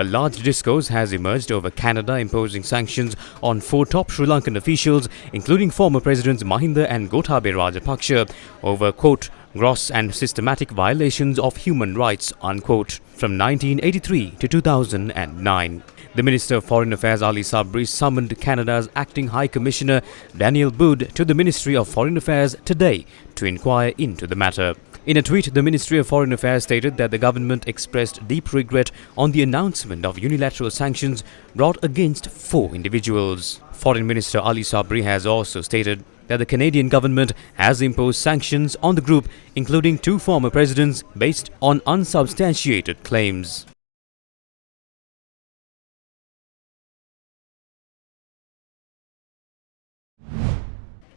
A large discourse has emerged over Canada imposing sanctions on 4 top Sri Lankan officials, including former Presidents Mahinda and Gotabaya Rajapaksa, over, quote, gross and systematic violations of human rights, unquote, from 1983 to 2009. The Minister of Foreign Affairs Ali Sabri summoned Canada's Acting High Commissioner Daniel Boud to the Ministry of Foreign Affairs today to inquire into the matter. In a tweet, the Ministry of Foreign Affairs stated that the government expressed deep regret on the announcement of unilateral sanctions brought against 4 individuals. Foreign Minister Ali Sabri has also stated that the Canadian government has imposed sanctions on the group, including 2 former presidents, based on unsubstantiated claims.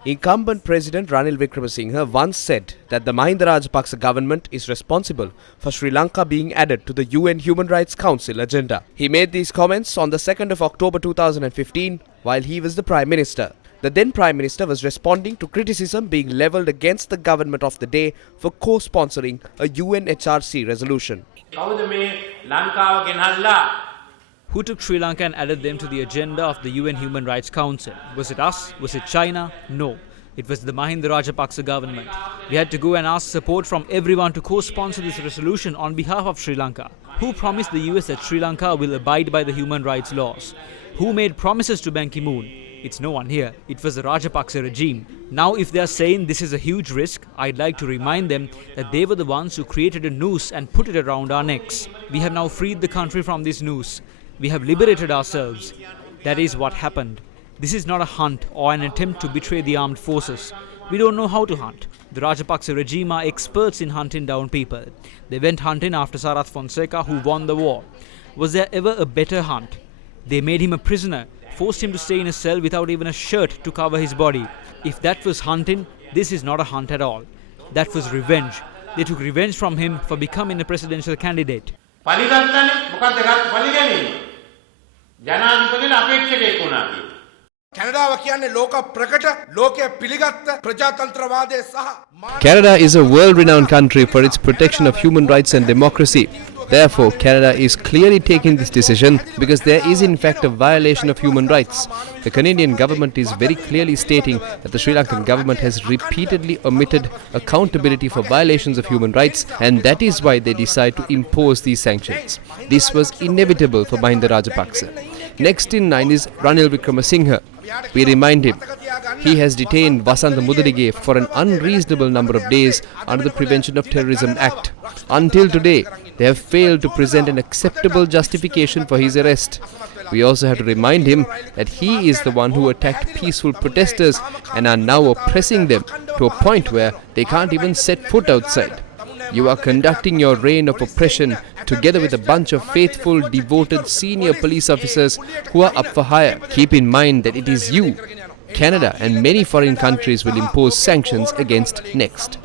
Incumbent President Ranil Wickremesinghe once said that the Mahinda Rajapaksa government is responsible for Sri Lanka being added to the UN Human Rights Council agenda. He made these comments on the 2nd of October 2015 while he was the Prime Minister. The then Prime Minister was responding to criticism being levelled against the government of the day for co-sponsoring a UNHRC resolution. Who took Sri Lanka and added them to the agenda of the UN Human Rights Council? Was it us? Was it China? No. It was the Mahinda Rajapaksa government. We had to go and ask support from everyone to co-sponsor this resolution on behalf of Sri Lanka. Who promised the US that Sri Lanka will abide by the human rights laws? Who made promises to Ban Ki-moon? It's no one here. It was the Rajapaksa regime. Now, if they are saying this is a huge risk, I'd like to remind them that they were the ones who created a noose and put it around our necks. We have now freed the country from this noose. We have liberated ourselves. That is what happened. This is not a hunt or an attempt to betray the armed forces. We don't know how to hunt. The Rajapaksa regime are experts in hunting down people. They went hunting after Sarath Fonseca, who won the war. Was there ever a better hunt? They made him a prisoner, forced him to stay in a cell without even a shirt to cover his body. If that was hunting, this is not a hunt at all. That was revenge. They took revenge from him for becoming a presidential candidate. Canada is a world-renowned country for its protection of human rights and democracy. Therefore, Canada is clearly taking this decision because there is in fact a violation of human rights. The Canadian government is very clearly stating that the Sri Lankan government has repeatedly omitted accountability for violations of human rights, and that is why they decide to impose these sanctions. This was inevitable for Mahinda Rajapaksa. Next in line is Ranil Wickremesinghe. We remind him, he has detained Vasantha Mudalige for an unreasonable number of days under the Prevention of Terrorism Act. Until today, they have failed to present an acceptable justification for his arrest. We also have to remind him that he is the one who attacked peaceful protesters and are now oppressing them to a point where they can't even set foot outside. You are conducting your reign of oppression together with a bunch of faithful, devoted senior police officers who are up for hire. Keep in mind that it is you, Canada and many foreign countries will impose sanctions against next.